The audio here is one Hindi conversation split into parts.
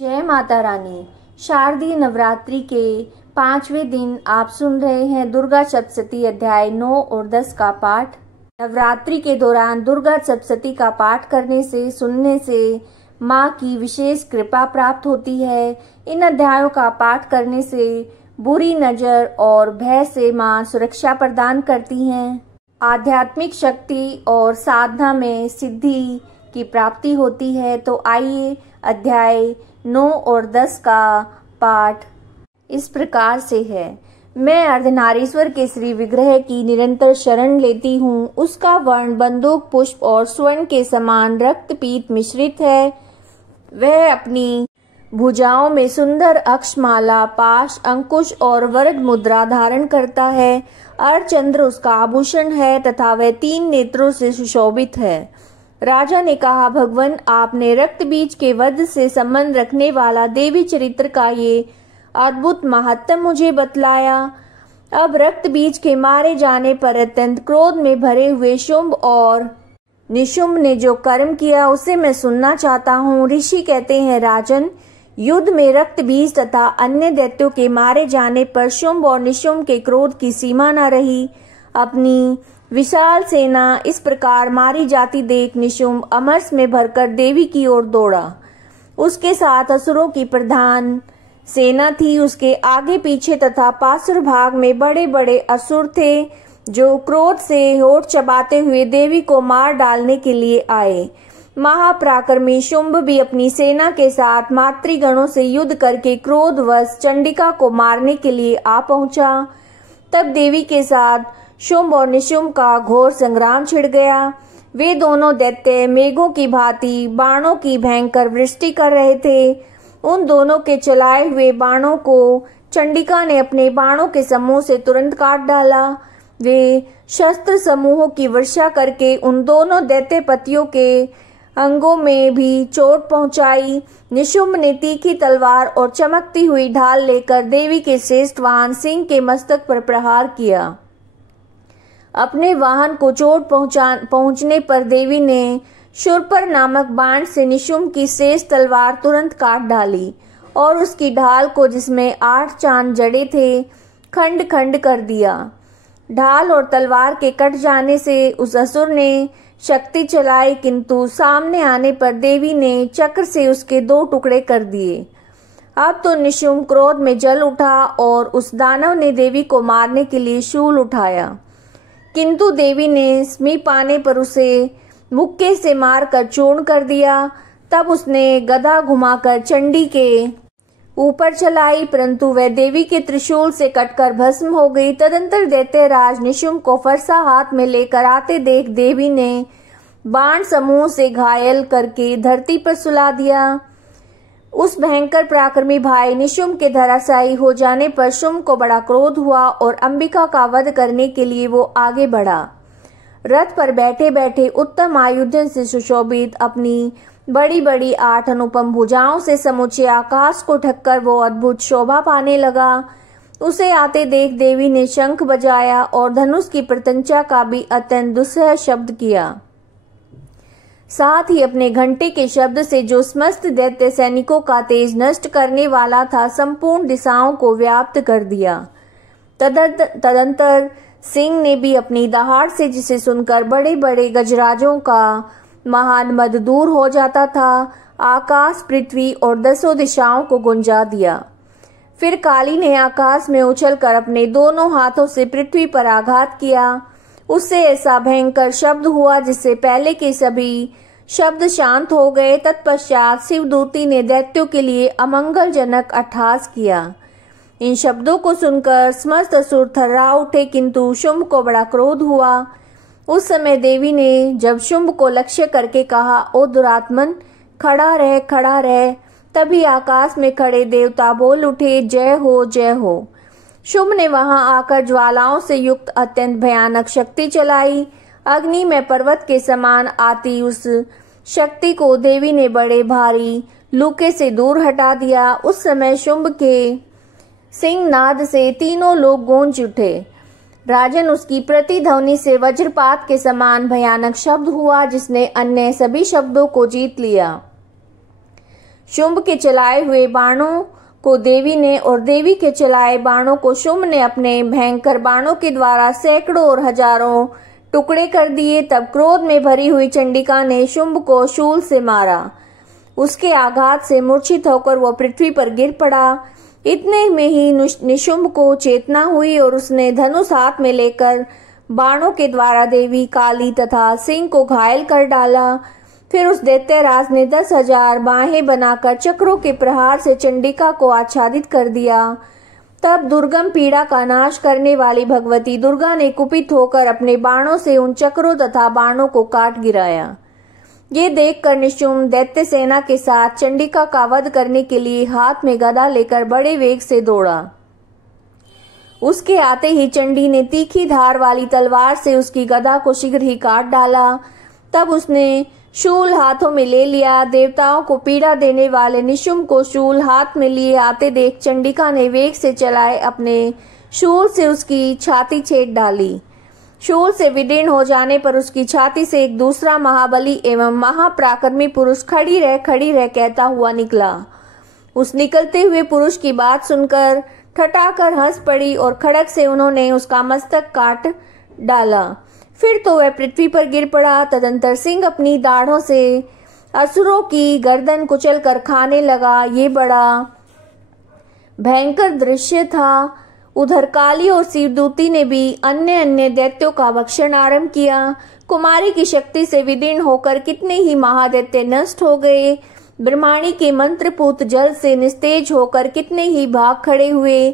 जय माता रानी। शारदीय नवरात्रि के 5वें दिन आप सुन रहे हैं दुर्गा सप्तशती अध्याय 9 और 10 का पाठ। नवरात्रि के दौरान दुर्गा सप्तशती का पाठ करने से, सुनने से माँ की विशेष कृपा प्राप्त होती है। इन अध्यायों का पाठ करने से बुरी नजर और भय से माँ सुरक्षा प्रदान करती हैं। आध्यात्मिक शक्ति और साधना में सिद्धि की प्राप्ति होती है। तो आइए अध्याय 9 और 10 का पाठ इस प्रकार से है। मैं अर्धनारीश्वर के श्री विग्रह की निरंतर शरण लेती हूँ। उसका वर्ण बंदूक पुष्प और स्वर्ण के समान रक्तपीत मिश्रित है। वह अपनी भुजाओं में सुंदर अक्षमाला, पाश, अंकुश और वरद मुद्रा धारण करता है। अर्धचंद्र उसका आभूषण है तथा वह 3 नेत्रों से सुशोभित है। राजा ने कहा, भगवान, आपने रक्त बीज के वध से संबंध रखने वाला देवी चरित्र का ये अद्भुत महात्म मुझे बतलाया। अब रक्त बीज के मारे जाने पर अत्यंत क्रोध में भरे हुए शुंभ और निशुंभ ने जो कर्म किया उसे मैं सुनना चाहता हूँ। ऋषि कहते हैं, राजन, युद्ध में रक्त बीज तथा अन्य दैत्यों के मारे जाने पर शुंभ और निशुंभ के क्रोध की सीमा न रही। अपनी विशाल सेना इस प्रकार मारी जाती देख निशुंभ अमरस में भरकर देवी की ओर दौड़ा। उसके साथ असुरों की प्रधान सेना थी। उसके आगे पीछे तथा पार्श्व भाग में बड़े बड़े असुर थे जो क्रोध से होठ चबाते हुए देवी को मार डालने के लिए आए। महापराक्रमी शुंभ भी अपनी सेना के साथ मातृगणों से युद्ध करके क्रोधवश चंडिका को मारने के लिए आ पहुंचा। तब देवी के साथ शुंभ और निशुंभ का घोर संग्राम छिड़ गया। वे दोनों दैत्य मेघों की भांति बाणों की भयंकर वृष्टि कर रहे थे। उन दोनों के चलाए हुए बाणों को चंडिका ने अपने बाणों के समूह से तुरंत काट डाला। वे शस्त्र समूहों की वर्षा करके उन दोनों दैत्य पतियों के अंगों में भी चोट पहुंचाई। निशुंभ ने तीखी तलवार और चमकती हुई ढाल लेकर देवी के श्रेष्ठ वाहन सिंह के मस्तक पर प्रहार किया। अपने वाहन को चोट पहुंचने पर देवी ने शूर्पर नामक बाण से निशुंभ की शेष तलवार तुरंत काट डाली और उसकी ढाल को, जिसमें 8 चांद जड़े थे, खंड खंड कर दिया। ढाल और तलवार के कट जाने से उस असुर ने शक्ति चलाई, किंतु सामने आने पर देवी ने चक्र से उसके 2 टुकड़े कर दिए। अब तो निशुंभ क्रोध में जल उठा और उस दानव ने देवी को मारने के लिए शूल उठाया, किंतु देवी ने समीप आने पर उसे मुक्के से मारकर चूर्ण कर दिया। तब उसने गदा घुमाकर चंडी के ऊपर चलाई, परंतु वह देवी के त्रिशूल से कटकर भस्म हो गई। तदंतर दैत्यराज निशुंभ को फरसा हाथ में लेकर आते देख देवी ने बाण समूह से घायल करके धरती पर सुला दिया। उस भयंकर पराक्रमी भाई निशुंभ के धराशायी हो जाने पर शुंभ को बड़ा क्रोध हुआ और अंबिका का वध करने के लिए वो आगे बढ़ा। रथ पर बैठे बैठे उत्तम आयुधन से सुशोभित अपनी बड़ी बड़ी 8 अनुपम भुजाओं से समूचे आकाश को ढककर वो अद्भुत शोभा पाने लगा। उसे आते देख देवी ने शंख बजाया और धनुष की प्रत्यंचा का भी अत्यंत दुस्सह शब्द किया। साथ ही अपने घंटे के शब्द से, जो समस्त दैत्य सैनिकों का तेज नष्ट करने वाला था, संपूर्ण दिशाओं को व्याप्त कर दिया। तदंतर सिंह ने भी अपनी दहाड़ से, जिसे सुनकर बड़े बड़े गजराजों का महान मद दूर हो जाता था, आकाश, पृथ्वी और 10 दिशाओं को गुंजा दिया। फिर काली ने आकाश में उछलकर अपने दोनों हाथों से पृथ्वी पर आघात किया। उससे ऐसा भयंकर शब्द हुआ जिससे पहले के सभी शब्द शांत हो गए। तत्पश्चात शिवदूती ने दैत्यों के लिए अमंगलजनक अट्टहास किया। इन शब्दों को सुनकर समस्त असुर थर्रा उठे, किंतु शुंभ को बड़ा क्रोध हुआ। उस समय देवी ने जब शुंभ को लक्ष्य करके कहा, ओ दुरात्मन, खड़ा रह, खड़ा रह। तभी आकाश में खड़े देवता बोल उठे, जय हो, जय हो। शुंभ ने वहां आकर ज्वालाओं से युक्त अत्यंत भयानक शक्ति चलाई। अग्नि में पर्वत के समान आती उस शक्ति को देवी ने बड़े भारी लूके से दूर हटा दिया। उस समय शुंभ के सिंहनाद से तीनों लोग गूंज उठे। राजन, उसकी प्रतिध्वनि से वज्रपात के समान भयानक शब्द हुआ, जिसने अन्य सभी शब्दों को जीत लिया। शुंभ के चलाए हुए बाणों को देवी ने और देवी के चलाए बाणों को शुंभ ने अपने भयंकर बाणों के द्वारा सैकड़ों और हजारों टुकड़े कर दिए। तब क्रोध में भरी हुई चंडिका ने शुंभ को शूल से मारा। उसके आघात से मूर्छित होकर वह पृथ्वी पर गिर पड़ा। इतने में ही निशुंभ को चेतना हुई और उसने धनुष हाथ में लेकर बाणों के द्वारा देवी, काली तथा सिंह को घायल कर डाला। फिर उस दैत्यराज ने 10,000 बाहें बनाकर चक्रों के प्रहार से चंडिका को आच्छादित कर दिया। तब दुर्गम पीड़ा का नाश करने वाली भगवती दुर्गा ने कुपित होकर अपने बाणों से उन चक्रों तथा बाणों को काट गिराया। ये देखकर निशुंभ दैत्य सेना के साथ चंडिका का वध करने के लिए हाथ में गदा लेकर बड़े वेग से दौड़ा। उसके आते ही चंडी ने तीखी धार वाली तलवार से उसकी गदा को शीघ्र ही काट डाला। तब उसने शूल हाथों में ले लिया। देवताओं को पीड़ा देने वाले निशुंभ को शूल हाथ में लिए आते देख चंडिका ने वेग से चलाए अपने शूल से उसकी छाती छेद डाली। शूल से विदीर्ण हो जाने पर उसकी छाती से एक दूसरा महाबली एवं महापराक्रमी पुरुष खड़ी रह कहता हुआ निकला। उस निकलते हुए पुरुष की बात सुनकर ठठाकर हंस पड़ी और खड़ग से उन्होंने उसका मस्तक काट डाला। फिर तो वह पृथ्वी पर गिर पड़ा। तदंतर सिंह अपनी दाढ़ों से असुरों की गर्दन कुचल कर खाने लगा। ये बड़ा भयंकर दृश्य था। उधर काली और शिवदूती ने भी अन्य दैत्यों का भक्षण आरंभ किया। कुमारी की शक्ति से विदीर्ण होकर कितने ही महादैत्य नष्ट हो गए। ब्रह्माणी के मंत्रपूत जल से निस्तेज होकर कितने ही भाग खड़े हुए।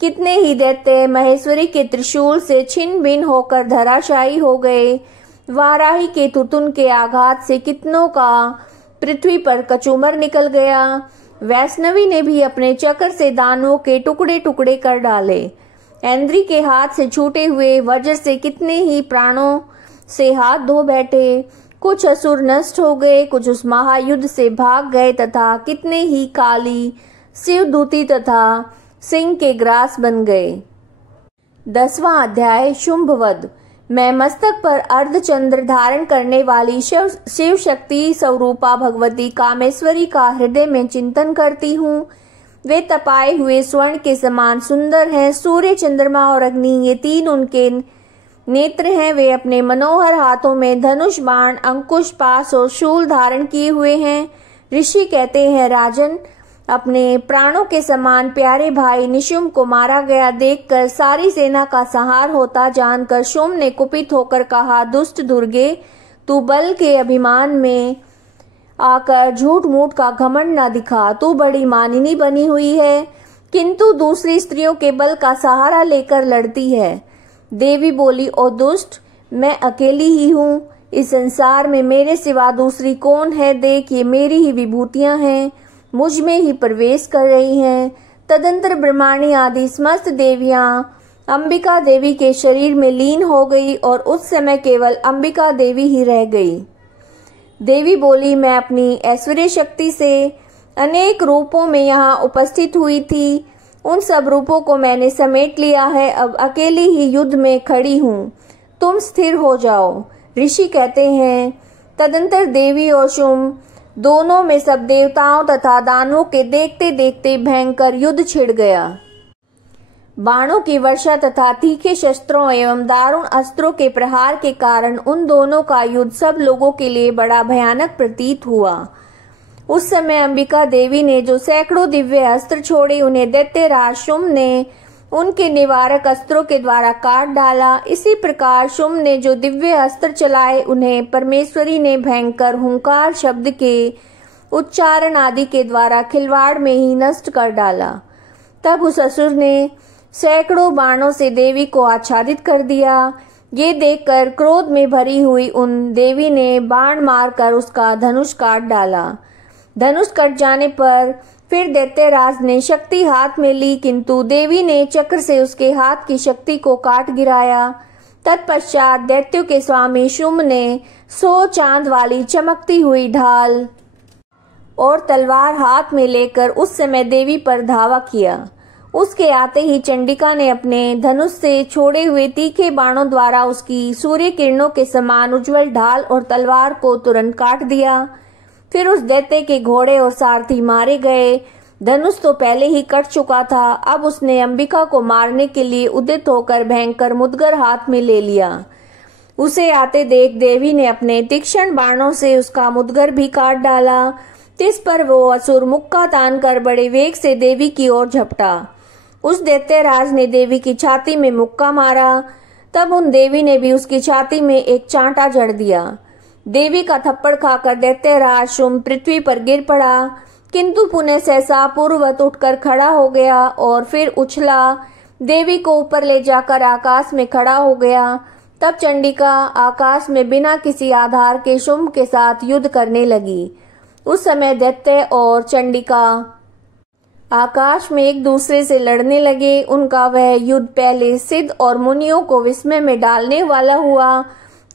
कितने ही दैत्य महेश्वरी के त्रिशूल से छिन्न भिन्न होकर धराशायी हो गए। वाराही के तुतुन के आघात से कितनों का पृथ्वी पर कचूमर निकल गया। वैष्णवी ने भी अपने चक्र से दानवों के टुकड़े टुकड़े कर डाले। इंद्री के हाथ से छूटे हुए वज्र से कितने ही प्राणों से हाथ धो बैठे। कुछ असुर नष्ट हो गए, कुछ उस महायुद्ध से भाग गए तथा कितने ही काली, शिवदूती तथा सिंह के ग्रास बन गए। 10वां अध्याय शुंभवध। मैं मस्तक पर अर्धचंद्र धारण करने वाली शिव शक्ति स्वरूपा भगवती कामेश्वरी का हृदय में चिंतन करती हूँ। वे तपाए हुए स्वर्ण के समान सुंदर हैं। सूर्य, चंद्रमा और अग्नि ये तीन उनके नेत्र हैं। वे अपने मनोहर हाथों में धनुष, बाण, अंकुश, पाश और शूल धारण किए हुए हैं। ऋषि कहते हैं, राजन, अपने प्राणों के समान प्यारे भाई निशुंभ को मारा गया देखकर सारी सेना का संहार होता जानकर शुंभ ने कुपित होकर कहा, दुष्ट दुर्गे, तू बल के अभिमान में आकर झूठ मूठ का घमंड न दिखा। तू बड़ी मानिनी बनी हुई है, किंतु दूसरी स्त्रियों के बल का सहारा लेकर लड़ती है। देवी बोली, ओ दुष्ट, मैं अकेली ही हूँ। इस संसार में मेरे सिवा दूसरी कौन है? देख, ये मेरी ही विभूतियां हैं, मुझ में ही प्रवेश कर रही हैं। तदंतर ब्रह्माणी आदि समस्त देवियां अंबिका देवी के शरीर में लीन हो गई और उस समय केवल अंबिका देवी ही रह गई। देवी बोली, मैं अपनी ऐश्वर्य शक्ति से अनेक रूपों में यहाँ उपस्थित हुई थी। उन सब रूपों को मैंने समेट लिया है। अब अकेली ही युद्ध में खड़ी हूँ। तुम स्थिर हो जाओ। ऋषि कहते हैं, तदंतर देवी और शुंभ दोनों में सब देवताओं तथा दानवों के देखते देखते भयंकर युद्ध छिड़ गया। बाणों की वर्षा तथा तीखे शस्त्रों एवं दारुण अस्त्रों के प्रहार के कारण उन दोनों का युद्ध सब लोगों के लिए बड़ा भयानक प्रतीत हुआ। उस समय अंबिका देवी ने जो सैकड़ों दिव्य अस्त्र छोड़े, उन्हें दैत्यराज शुंभ ने उनके निवारक अस्त्रों के द्वारा काट डाला। इसी प्रकार शुंभ ने जो दिव्य अस्त्र चलाए, उन्हें परमेश्वरी ने भयंकर हुंकार शब्द के उच्चारण आदि के द्वारा खिलवाड़ में ही नष्ट कर डाला। तब उस असुर ने सैकड़ों बाणों से देवी को आच्छादित कर दिया। ये देखकर क्रोध में भरी हुई उन देवी ने बाण मारकर उसका धनुष काट डाला। धनुष कट जाने पर फिर दैत्यराज ने शक्ति हाथ में ली, किंतु देवी ने चक्र से उसके हाथ की शक्ति को काट गिराया। तत्पश्चात दैत्यों के स्वामी शुंभ ने 100 चांद वाली चमकती हुई ढाल और तलवार हाथ में लेकर उस समय देवी पर धावा किया। उसके आते ही चंडिका ने अपने धनुष से छोड़े हुए तीखे बाणों द्वारा उसकी सूर्य किरणों के समान उज्जवल ढाल और तलवार को तुरंत काट दिया। फिर उस दैत्य के घोड़े और सारथी मारे गए। धनुष तो पहले ही कट चुका था। अब उसने अंबिका को मारने के लिए उद्यत होकर भयंकर मुद्गर हाथ में ले लिया। उसे आते देख देवी ने अपने तीक्ष्ण बाणों से उसका मुद्गर भी काट डाला। जिस पर वो असुर मुक्का तान कर बड़े वेग से देवी की ओर झपटा। उस दैत्यराज ने देवी की छाती में मुक्का मारा। तब उन देवी ने भी उसकी छाती में एक चांटा जड़ दिया। देवी का थप्पड़ खाकर दैत्यराज शुंभ पृथ्वी पर गिर पड़ा, किंतु पुनः सहसा पूर्ववत उठकर खड़ा हो गया और फिर उछला, देवी को ऊपर ले जाकर आकाश में खड़ा हो गया। तब चंडिका आकाश में बिना किसी आधार के शुंभ के साथ युद्ध करने लगी। उस समय दैत्य और चंडिका आकाश में एक दूसरे से लड़ने लगे। उनका वह युद्ध पहले सिद्ध और मुनियों को विस्मय में डालने वाला हुआ।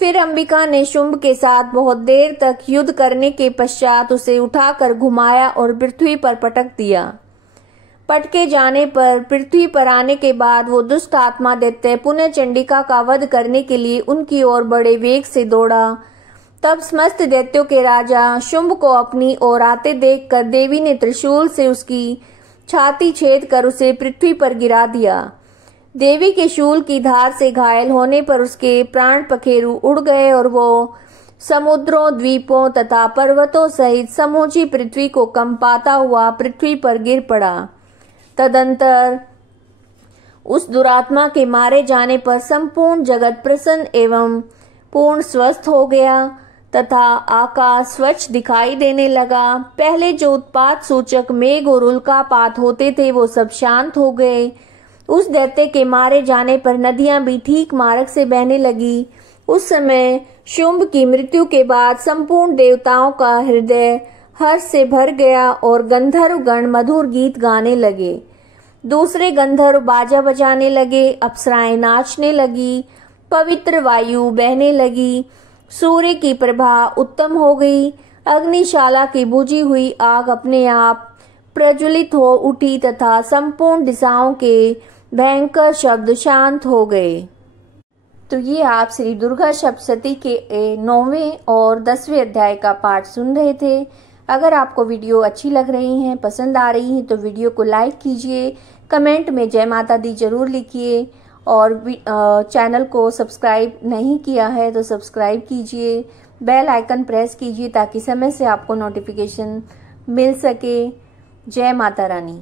फिर अंबिका ने शुंभ के साथ बहुत देर तक युद्ध करने के पश्चात उसे उठाकर घुमाया और पृथ्वी पर पटक दिया। पटके जाने पर पृथ्वी पर आने के बाद वो दुष्ट आत्मा दैत्य पुनः चंडिका का वध करने के लिए उनकी ओर बड़े वेग से दौड़ा। तब समस्त दैत्यों के राजा शुंभ को अपनी ओर आते देखकर देवी ने त्रिशूल से उसकी छाती छेद कर उसे पृथ्वी पर गिरा दिया। देवी के शूल की धार से घायल होने पर उसके प्राण पखेरु उड़ गए और वो समुद्रों, द्वीपों तथा पर्वतों सहित समूची पृथ्वी को कंपाता हुआ पृथ्वी पर गिर पड़ा। तदंतर उस दुरात्मा के मारे जाने पर संपूर्ण जगत प्रसन्न एवं पूर्ण स्वस्थ हो गया तथा आकाश स्वच्छ दिखाई देने लगा। पहले जो उत्पात सूचक मेघ और उल्कापात होते थे वो सब शांत हो गए। उस दैत्य के मारे जाने पर नदियां भी ठीक मार्ग से बहने लगी। उस समय शुंभ की मृत्यु के बाद संपूर्ण देवताओं का हृदय हर्ष से भर गया और गंधर्व गण मधुर गीत गाने लगे। दूसरे गंधर्व बाजा बजाने लगे, अप्सराएं नाचने लगी, पवित्र वायु बहने लगी, सूर्य की प्रभा उत्तम हो गई, अग्निशाला की बुझी हुई आग अपने आप प्रज्वलित हो उठी तथा संपूर्ण दिशाओं के भयंकर शब्द शांत हो गए। तो ये आप श्री दुर्गा सप्तशती के 9वें और 10वें अध्याय का पाठ सुन रहे थे। अगर आपको वीडियो अच्छी लग रही है, पसंद आ रही है तो वीडियो को लाइक कीजिए, कमेंट में जय माता दी जरूर लिखिए और चैनल को सब्सक्राइब नहीं किया है तो सब्सक्राइब कीजिए, बेल आइकन प्रेस कीजिए ताकि समय से आपको नोटिफिकेशन मिल सके। जय माता रानी।